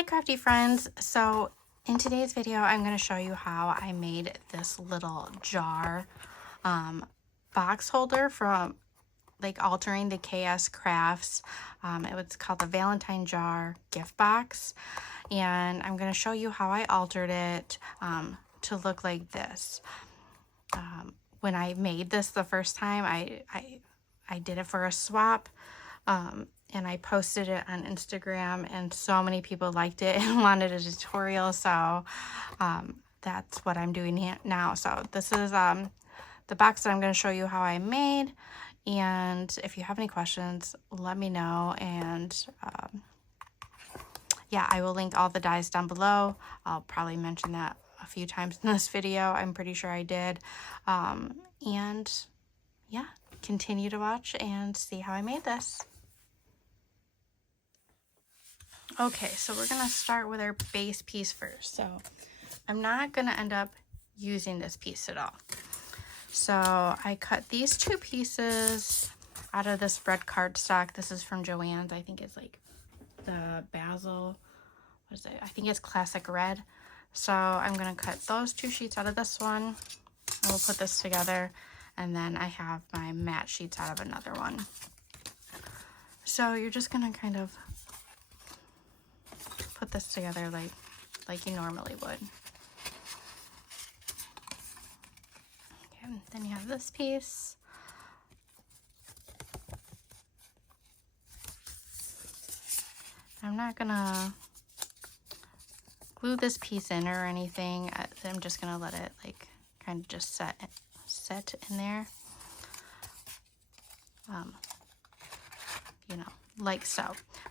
Hi crafty friends. So in today's video I'm going to show you how I made this little jar box holder from like altering the KS Crafts. It was called the Valentine Jar Gift Box, and I'm going to show you how I altered it to look like this. When I made this the first time, I did it for a swap. And I posted it on Instagram, and so many people liked it and wanted a tutorial, so that's what I'm doing now. So this is the box that I'm going to show you how I made, and if you have any questions, let me know, and yeah, I will link all the dies down below. I'll probably mention that a few times in this video. I'm pretty sure I did. And yeah, continue to watch and see how I made this. Okay, so we're going to start with our base piece first. So I'm not going to end up using this piece at all. So I cut these two pieces out of this red cardstock. This is from Joann's. I think it's like the basil. What is it? I think it's classic red. So I'm going to cut those two sheets out of this one. And we'll put this together. And then I have my matte sheets out of another one. So you're just going to kind of put this together like you normally would. Okay, then you have this piece. I'm not gonna glue this piece in or anything. I'm just gonna let it like kind of just set in there. You know, like so.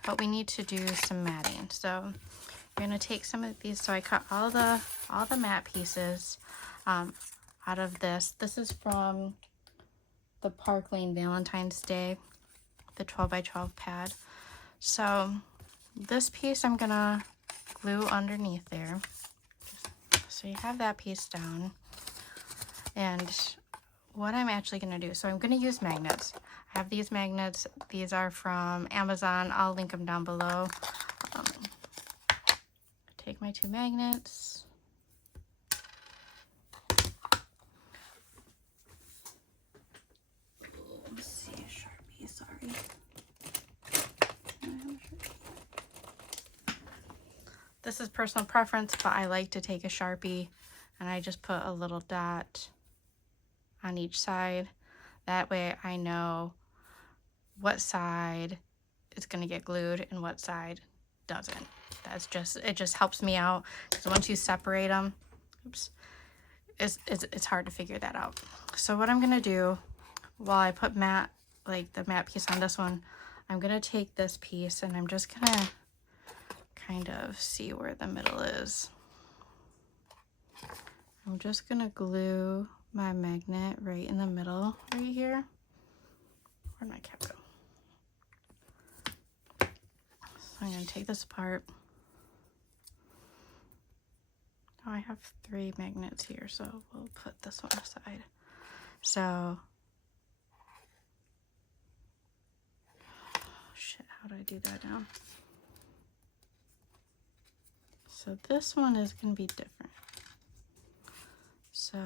But we need to do some matting. So you're gonna take some of these. So I cut all the matte pieces out of this. This is from the Park Lane Valentine's Day, the 12x12 pad. So this piece I'm gonna glue underneath there. So you have that piece down. And what I'm actually gonna do, so I'm gonna use magnets. I have these magnets. These are from Amazon. I'll link them down below. Take my two magnets. Let's see, a Sharpie, sorry. This is personal preference, but I like to take a Sharpie and I just put a little dot on each side. That way I know what side is going to get glued and what side doesn't. It just helps me out, because once you separate them, it's hard to figure that out. So what I'm going to do, while I put the matte piece on this one, I'm going to take this piece and I'm just going to kind of see where the middle is. I'm just going to glue my magnet right in the middle right here. Where'd my cap go? So I'm going to take this apart. Oh, I have 3 magnets here, so we'll put this one aside. So, shit, how do I do that now? So this one is going to be different. So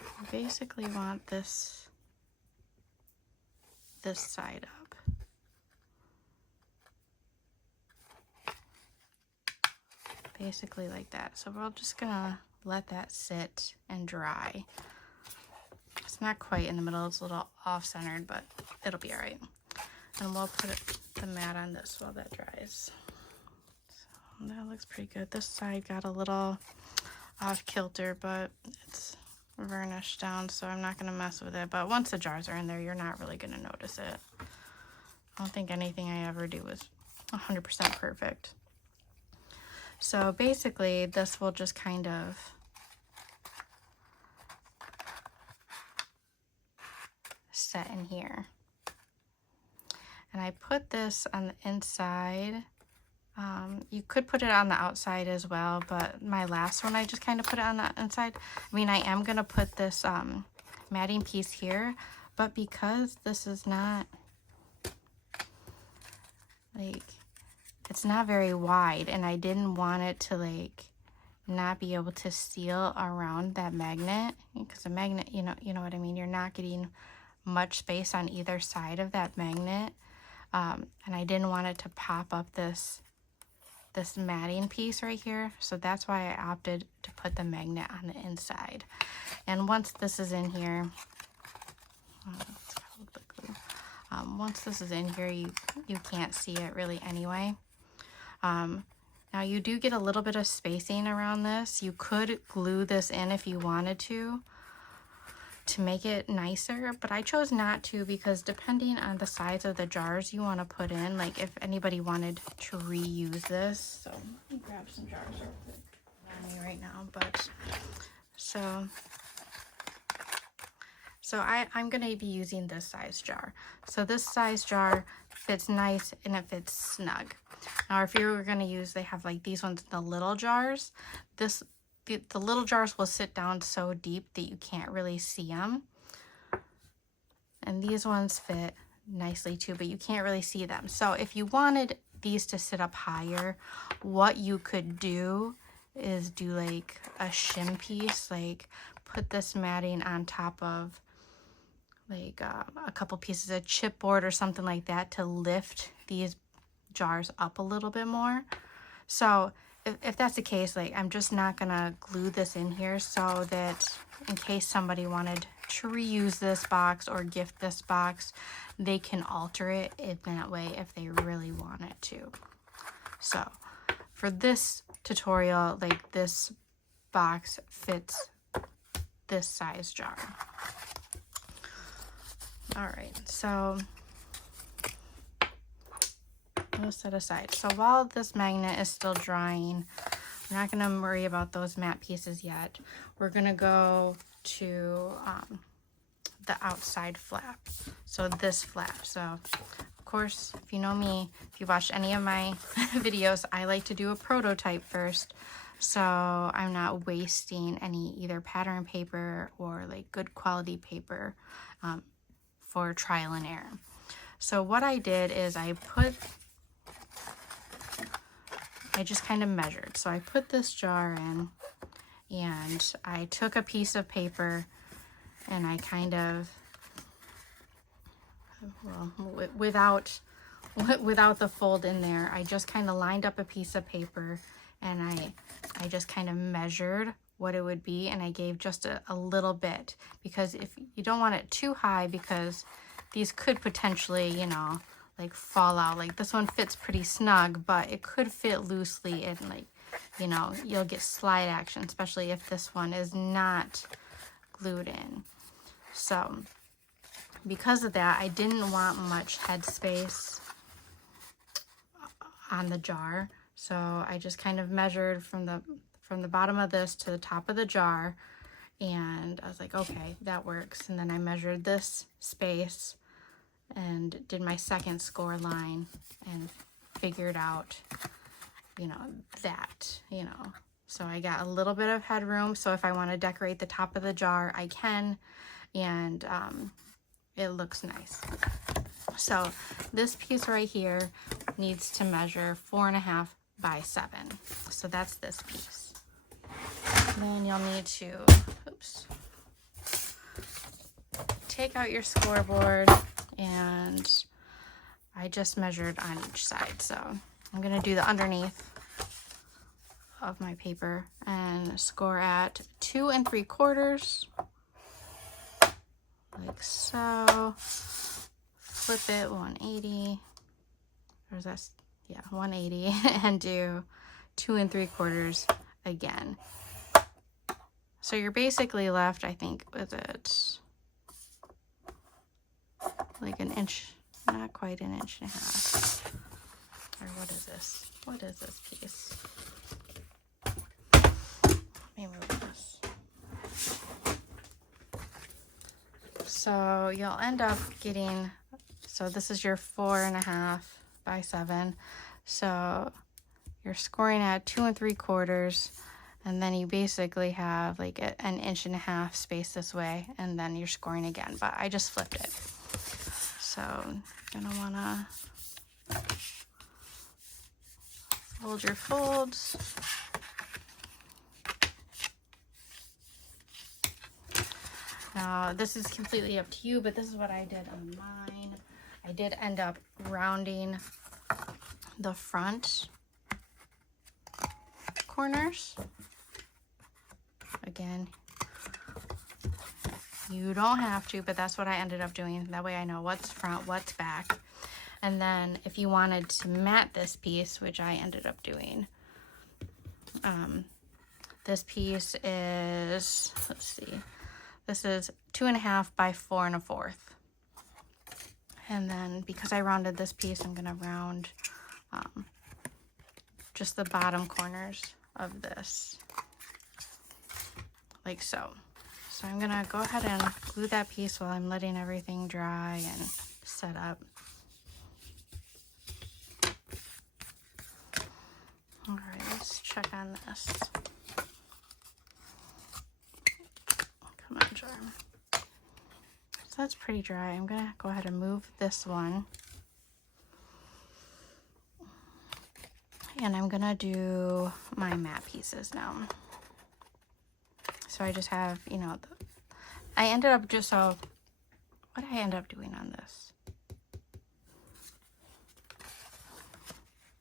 I basically want this side up. Basically like that. So we're just gonna let that sit and dry. It's not quite in the middle, it's a little off-centered, but it'll be all right. And we'll put the mat on this while that dries. So that looks pretty good. This side got a little off kilter, but it's varnished down, so I'm not gonna mess with it. But once the jars are in there, you're not really gonna notice it. I don't think anything I ever do is 100% perfect. So basically, this will just kind of set in here. And I put this on the inside. You could put it on the outside as well, but my last one, I just kind of put it on the inside. I mean, I am going to put this matting piece here, but because this is not like it's not very wide, and I didn't want it to like not be able to seal around that magnet, because the magnet, you know what I mean, you're not getting much space on either side of that magnet. And I didn't want it to pop up this matting piece right here, so that's why I opted to put the magnet on the inside. And once this is in here, once this is in here, you can't see it really anyway. Now you do get a little bit of spacing around this. You could glue this in if you wanted to make it nicer, but I chose not to, because depending on the size of the jars you want to put in, like if anybody wanted to reuse this, so let me grab some jars real quick on me right now, but so I'm going to be using this size jar. So this size jar fits nice and it fits snug. Now if you were going to use, they have like these ones, the little jars. The little jars will sit down so deep that you can't really see them. And these ones fit nicely too, but you can't really see them. So if you wanted these to sit up higher, what you could do is do like a shim piece, like put this matting on top of like a couple pieces of chipboard or something like that to lift these jars up a little bit more. So if that's the case, like I'm just not gonna glue this in here, so that in case somebody wanted to reuse this box or gift this box, they can alter it in that way if they really wanted to. So for this tutorial, like this box fits this size jar. All right, so we'll set aside. So while this magnet is still drying, we're not going to worry about those matte pieces yet. We're going to go to the outside flap. So this flap. So of course, if you know me, if you watched any of my videos, I like to do a prototype first. So I'm not wasting any either pattern paper or like good quality paper for trial and error. So what I did is I just kind of measured. So I put this jar in and I took a piece of paper and I kind of, well, without the fold in there, I just kind of lined up a piece of paper and I just kind of measured what it would be, and I gave just a little bit, because if you don't want it too high, because these could potentially, you know, like fall out. Like this one fits pretty snug, but it could fit loosely and like, you know, you'll get slide action, especially if this one is not glued in. So because of that, I didn't want much headspace on the jar. So I just kind of measured from the bottom of this to the top of the jar, and I was like, okay, that works. And then I measured this space and did my second score line and figured out, you know, that, you know. So I got a little bit of headroom, so if I want to decorate the top of the jar, I can, and it looks nice. So this piece right here needs to measure 4.5 by 7. So that's this piece. Then you'll need to, oops, take out your scoreboard, and I just measured on each side. So I'm going to do the underneath of my paper and score at 2 3/4, like so. Flip it 180, or is that, yeah, 180, and do 2 3/4 again. So you're basically left, I think, with it like an inch, not quite an inch and a half. Or what is this? What is this piece? Let me move this. So you'll end up getting, so this is your 4.5 by 7. So you're scoring at 2 3/4, and then you basically have like an inch and a half space this way, and then you're scoring again. But I just flipped it. So you're gonna wanna Hold your folds. Now, this is completely up to you, but this is what I did on mine. I did end up rounding the front corners. Again, you don't have to, but that's what I ended up doing. That way I know what's front, what's back. And then if you wanted to mat this piece, which I ended up doing, this piece is, let's see, this is 2.5 by 4 1/4. And then because I rounded this piece, I'm gonna round just the bottom corners of this, like so. So I'm gonna go ahead and glue that piece while I'm letting everything dry and set up. All right, let's check on this. Come on, jar. So that's pretty dry. I'm gonna go ahead and move this one. And I'm gonna do my mat pieces now. So I just have, you know, I ended up just, so what did I end up doing on this?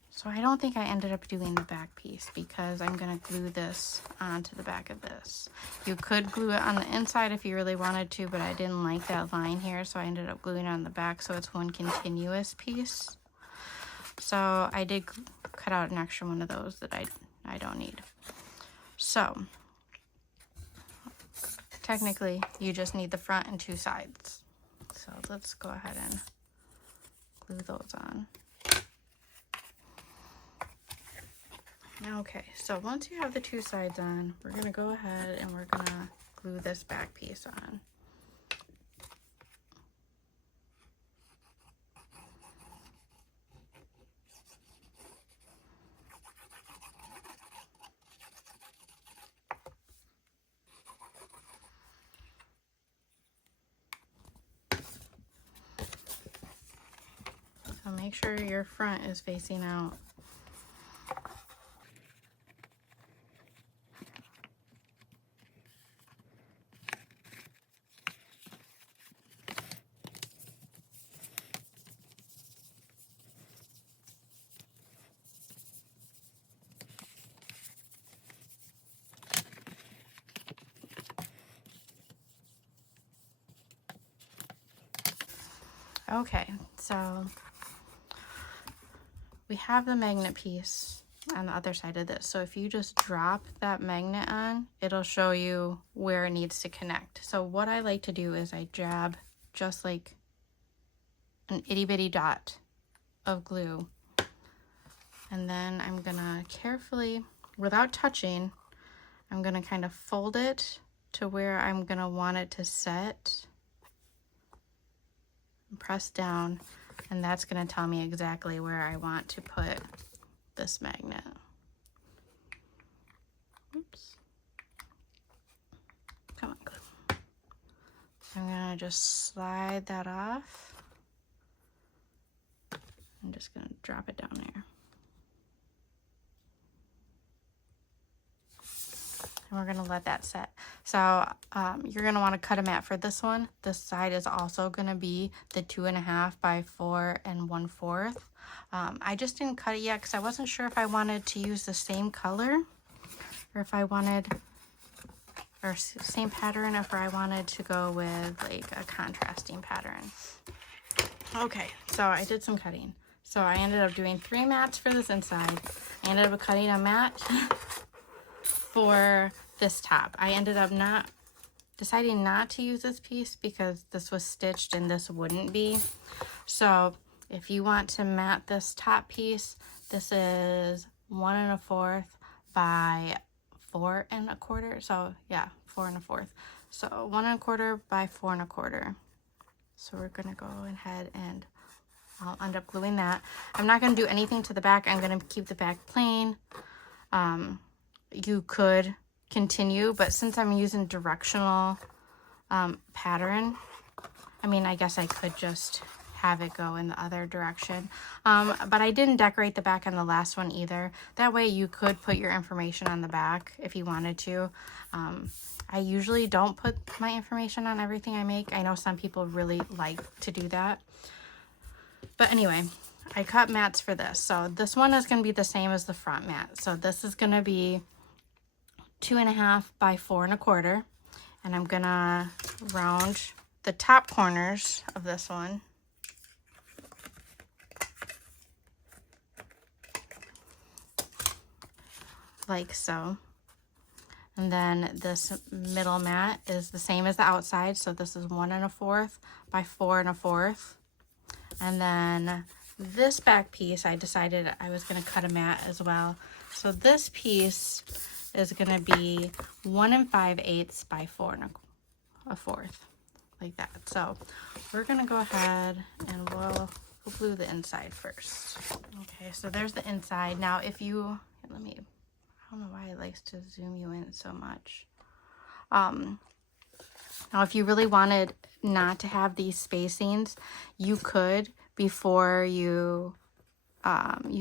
So I don't think I ended up doing the back piece because I'm gonna glue this onto the back of this. You could glue it on the inside if you really wanted to, but I didn't like that line here, so I ended up gluing it on the back so it's one continuous piece. So I did cut out an extra one of those that I don't need. So technically you just need the front and 2 sides. So let's go ahead and glue those on. Okay, so once you have the 2 sides on, we're gonna go ahead and we're gonna glue this back piece on. So make sure your front is facing out. Okay, so we have the magnet piece on the other side of this. So if you just drop that magnet on, it'll show you where it needs to connect. So what I like to do is I jab just like an itty bitty dot of glue. And then I'm gonna carefully, without touching, I'm gonna kind of fold it to where I'm gonna want it to set. Press down, and that's going to tell me exactly where I want to put this magnet. Oops. Come on, glue. So I'm going to just slide that off. I'm just going to drop it down there. And we're going to let that set. So you're going to want to cut a mat for this one. This side is also going to be the 2.5 by 4 1/4. I just didn't cut it yet because I wasn't sure if I wanted to use the same color or if I wanted, or same pattern, if I wanted to go with like a contrasting pattern. Okay, so I did some cutting. So I ended up doing 3 mats for this inside. I ended up cutting a mat for this top. I ended up deciding not to use this piece because this was stitched and this wouldn't be. So if you want to mat this top piece, this is 1 1/4 by 4 1/4. So yeah, 4 1/4. So 1 1/4 by 4 1/4. So we're gonna go ahead and I'll end up gluing that. I'm not gonna do anything to the back. I'm gonna keep the back plain. You could continue, but since I'm using directional pattern, I mean, I guess I could just have it go in the other direction. But I didn't decorate the back on the last one either. That way you could put your information on the back if you wanted to. I usually don't put my information on everything I make. I know some people really like to do that. But anyway, I cut mats for this. So this one is going to be the same as the front mat. So this is going to be 2.5 by 4 1/4. And I'm going to round the top corners of this one. Like so. And then this middle mat is the same as the outside. So this is 1 1/4 by 4 1/4. And then this back piece, I decided I was going to cut a mat as well. So this piece is going to be 1 5/8 by 4 1/4. Like that. So we're going to go ahead and we'll glue the inside first. Okay, so there's the inside. Now if you, I don't know why it likes to zoom you in so much. Now if you really wanted not to have these spacings, you could, before you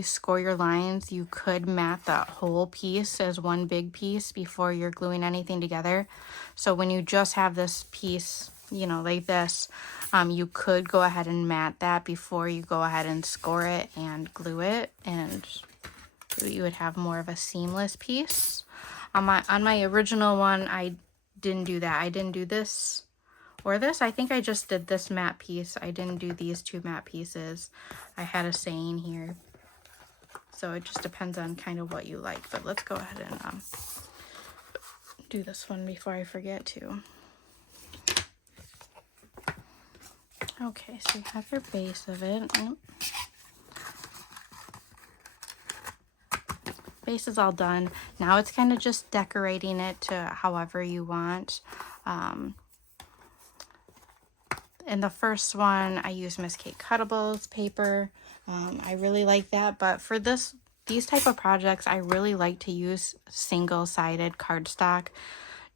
score your lines, you could mat that whole piece as one big piece before you're gluing anything together. So when you just have this piece, you know, like this, you could go ahead and mat that before you go ahead and score it and glue it, and you would have more of a seamless piece. On my original one, I didn't do that. I didn't do this or this. I think I just did this matte piece. I didn't do these two matte pieces. I had a saying here. So it just depends on kind of what you like. But let's go ahead and do this one before I forget to. Okay, so you have your base of it. Base is all done. Now it's kind of just decorating it to however you want. In the first one, I used Miss Kate Cuttables paper. I really like that, but for these type of projects, I really like to use single-sided cardstock,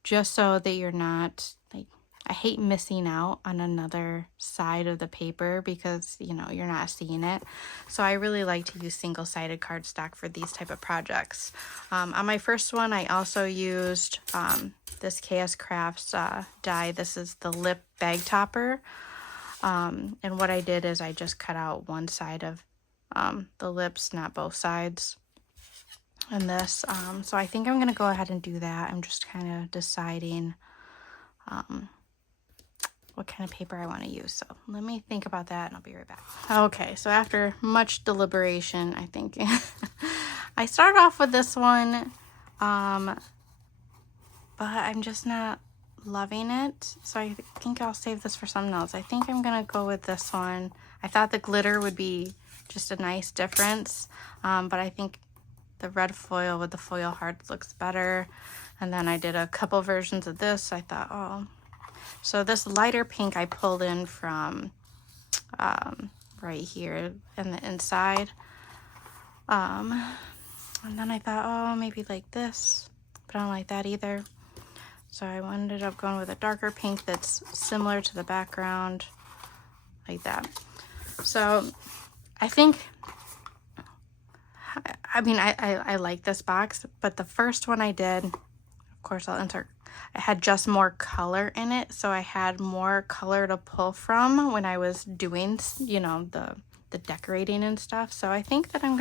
just so that you're not, like, I hate missing out on another side of the paper because, you know, you're not seeing it. So I really like to use single-sided cardstock for these type of projects. On my first one, I also used this KS Crafts die. This is the lip bag topper. And what I did is I just cut out one side of the lips, not both sides. And this, so I think I'm going to go ahead and do that. I'm just kind of deciding what kind of paper I want to use. So let me think about that and I'll be right back. Okay, so after much deliberation, I think I started off with this one, but I'm just not loving it. So I think I'll save this for something else. I think I'm going to go with this one. I thought the glitter would be just a nice difference, but I think the red foil with the foil hearts looks better. And then I did a couple versions of this. I thought, oh. So this lighter pink I pulled in from right here in the inside. And then I thought, oh, maybe like this, but I don't like that either. So I ended up going with a darker pink that's similar to the background, like that. So I think, I mean, I like this box, but the first one I did, of course I'll insert, I had just more color in it, so I had more color to pull from when I was doing, you know, the decorating and stuff. So I think that I'm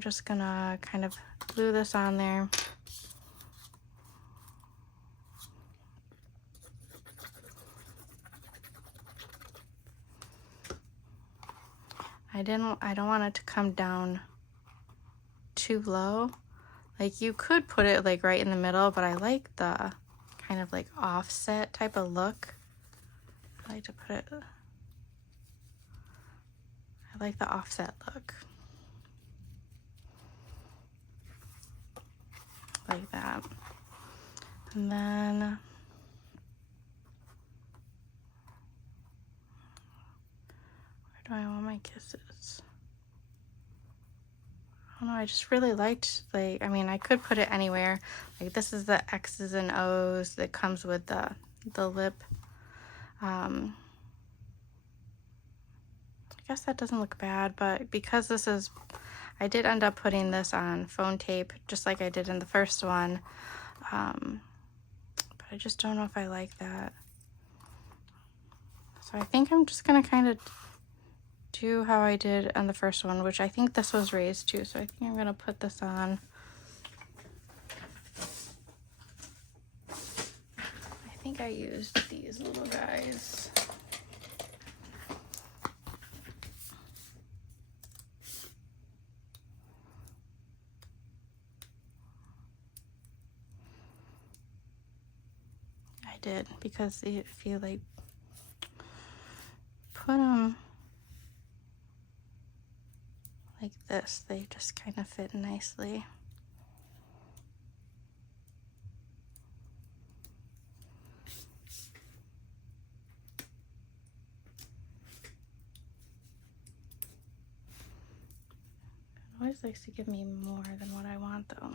just gonna kind of glue this on there. I don't want it to come down too low. Like, you could put it like right in the middle, but I like the kind of like offset type of look. I like to put it, I like the offset look. Like that. And then where do I want my kisses? I don't know, I just really liked, like, I mean, I could put it anywhere. Like, this is the X's and O's that comes with the lip. guess that doesn't look bad, but because this is, I did end up putting this on phone tape just like I did in the first one, but I just don't know if I like that. So I think I'm just gonna kind of do how I did on the first one, which I think this was raised too, so I think I'm gonna put this on. I think I used these little guys. I did, because if you like put them like this, they just kind of fit nicely. It always likes to give me more than what I want though.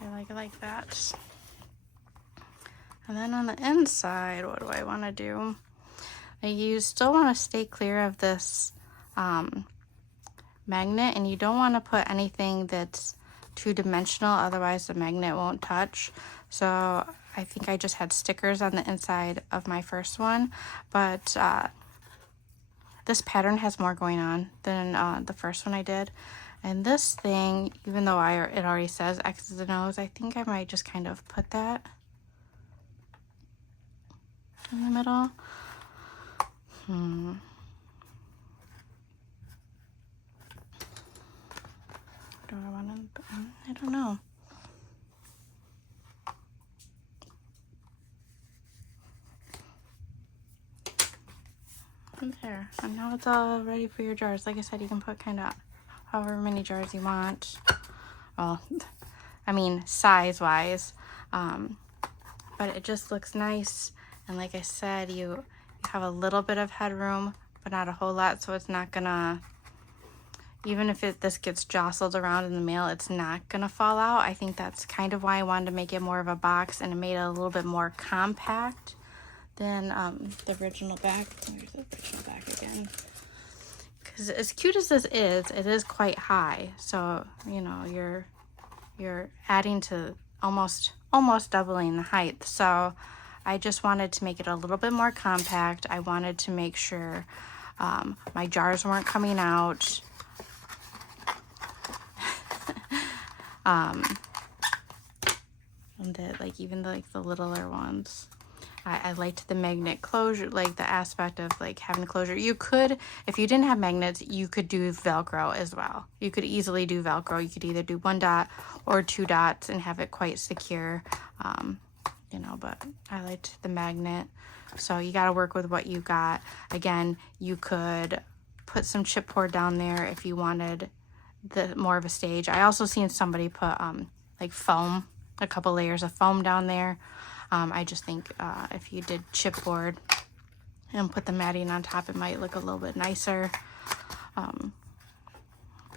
I like it like that. And then on the inside, what do I want to do? You still want to stay clear of this magnet, and you don't want to put anything that's two-dimensional, otherwise the magnet won't touch. So I think I just had stickers on the inside of my first one, but this pattern has more going on than the first one I did. And this thing, even though it already says X's and O's, I think I might just kind of put that in the middle. Do I want to? I don't know. There. And now it's all ready for your jars. Like I said, you can put kind of however many jars you want. Well, I mean size-wise. But it just looks nice. And like I said, you have a little bit of headroom, but not a whole lot, so it's not gonna, even if this gets jostled around in the mail, it's not gonna fall out. I think that's kind of why I wanted to make it more of a box, and it made it a little bit more compact than the original back. There's the original back again. Because as cute as this is, it is quite high. So, you know, you're adding to almost doubling the height. So I just wanted to make it a little bit more compact. I wanted to make sure my jars weren't coming out. And that, like, even the littler ones. I liked the magnet closure, like the aspect of like having closure. You could, if you didn't have magnets, you could do Velcro as well. You could easily do Velcro. You could either do 1 dot or 2 dots and have it quite secure, you know, but I liked the magnet. So you got to work with what you got. Again, you could put some chipboard down there if you wanted more of a stage. I also seen somebody put like foam, a couple layers of foam down there. I just think if you did chipboard and put the matting on top, it might look a little bit nicer. But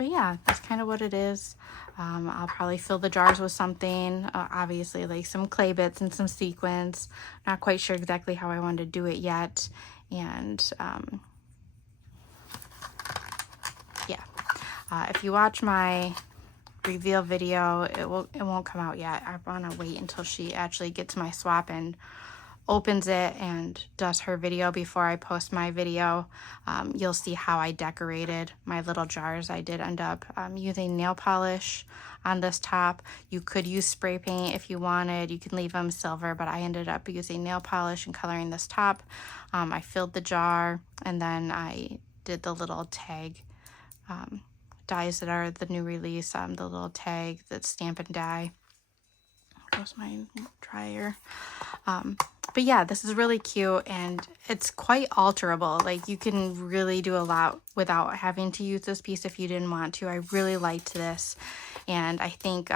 yeah, that's kind of what it is. I'll probably fill the jars with something, obviously like some clay bits and some sequins. Not quite sure exactly how I want to do it yet. And yeah, if you watch my reveal video, it won't come out yet. I want to wait until she actually gets my swap and opens it and does her video before I post my video, you'll see how I decorated my little jars. I did end up using nail polish on this top. You could use spray paint if you wanted. You can leave them silver, but I ended up using nail polish and coloring this top. I filled the jar, and then I did the little tag dies that are the new release, the little tag, that's stamp and die. There's my dryer. But yeah, this is really cute, and it's quite alterable. Like, you can really do a lot without having to use this piece if you didn't want to. I really liked this, and I think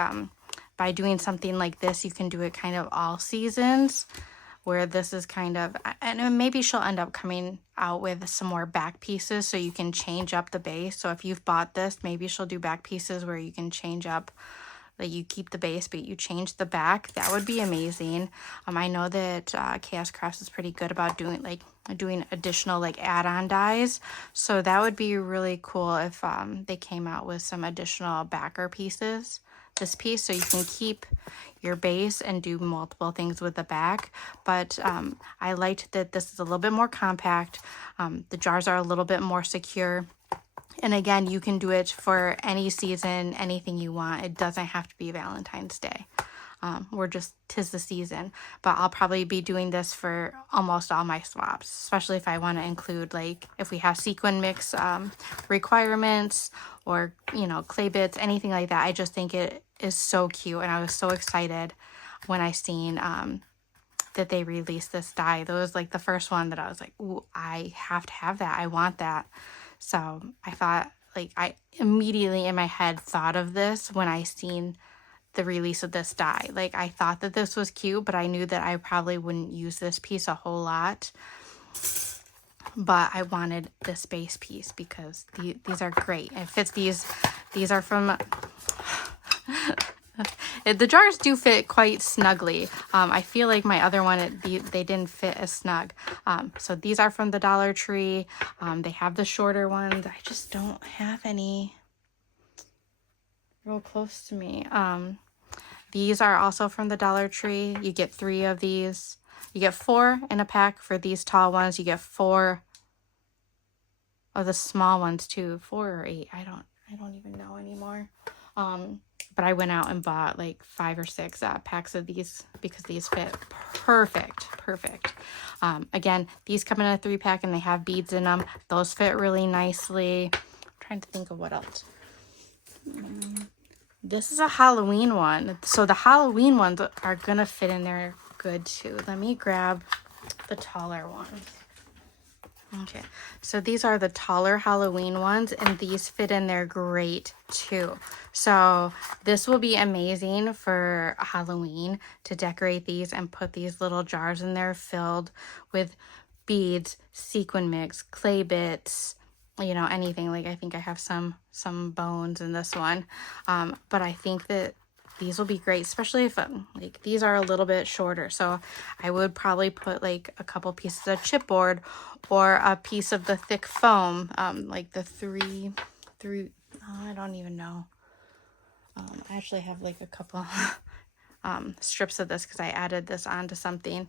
by doing something like this, you can do it kind of all seasons, where this is kind of, and maybe she'll end up coming out with some more back pieces so you can change up the base. So if you've bought this, maybe she'll do back pieces where you can change up, like you keep the base but you change the back. That would be amazing. I know that Chaos Crafts is pretty good about doing additional like add-on dies, so that would be really cool if they came out with some additional backer pieces, this piece, so you can keep your base and do multiple things with the back. But I liked that this is a little bit more compact. The jars are a little bit more secure. And again, you can do it for any season, anything you want. It doesn't have to be Valentine's Day. We're just, 'tis the season. But I'll probably be doing this for almost all my swaps, especially if I want to include, like, if we have sequin mix requirements, or, you know, clay bits, anything like that. I just think it is so cute, and I was so excited when I seen that they released this die. That was like the first one that I was like, ooh, I have to have that. I want that. So I thought, like, I immediately in my head thought of this when I seen the release of this die. Like, I thought that this was cute, but I knew that I probably wouldn't use this piece a whole lot. But I wanted this base piece because these are great. It fits these are from... The jars do fit quite snugly. I feel like my other one, they didn't fit as snug. So these are from the Dollar Tree. They have the shorter ones. I just don't have any real close to me. These are also from the Dollar Tree. You get 3 of these. You get 4 in a pack for these tall ones. You get 4 of the small ones too. 4 or 8. I don't even know anymore. But I went out and bought like 5 or 6 packs of these because these fit perfect. Again, these come in a 3-pack and they have beads in them. Those fit really nicely. I'm trying to think of what else. This is a Halloween one. So the Halloween ones are going to fit in there good too. Let me grab the taller ones. Okay, so these are the taller Halloween ones, and these fit in there great too. So this will be amazing for Halloween, to decorate these and put these little jars in there filled with beads, sequin mix, clay bits, you know, anything. Like, I think I have some bones in this one, but I think that these will be great, especially if like these are a little bit shorter. So I would probably put like a couple pieces of chipboard or a piece of the thick foam, like the three, I don't even know. I actually have like a couple strips of this because I added this onto something.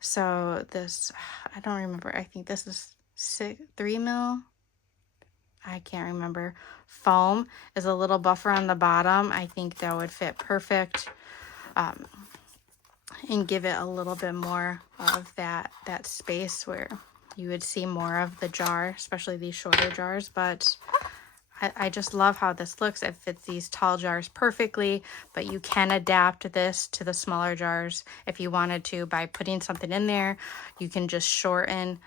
So this, I don't remember. I think this is 3 mil. I can't remember. Foam is a little buffer on the bottom. I think that would fit perfect, and give it a little bit more of that space where you would see more of the jar, especially these shorter jars. But I just love how this looks. It fits these tall jars perfectly, but you can adapt this to the smaller jars if you wanted to by putting something in there. You can just shorten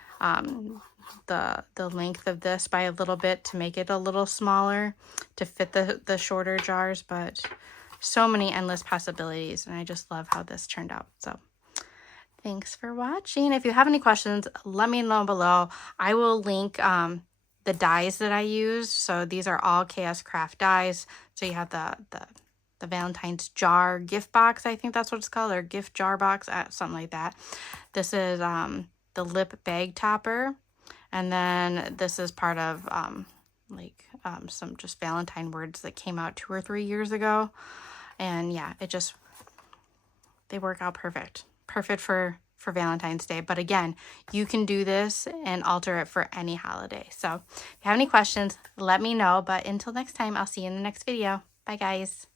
the length of this by a little bit to make it a little smaller to fit the shorter jars. But so many endless possibilities, and I just love how this turned out. So thanks for watching. If you have any questions, let me know below. I will link the dies that I use. So these are all Chaos Craft dies. So you have the Valentine's Jar Gift Box, I think that's what it's called, or Gift Jar Box, something like that. This is the lip bag topper. And then this is part of some just Valentine words that came out 2 or 3 years ago. And yeah, they work out perfect for for Valentine's Day. But again, you can do this and alter it for any holiday. So if you have any questions, let me know. But until next time, I'll see you in the next video. Bye, guys.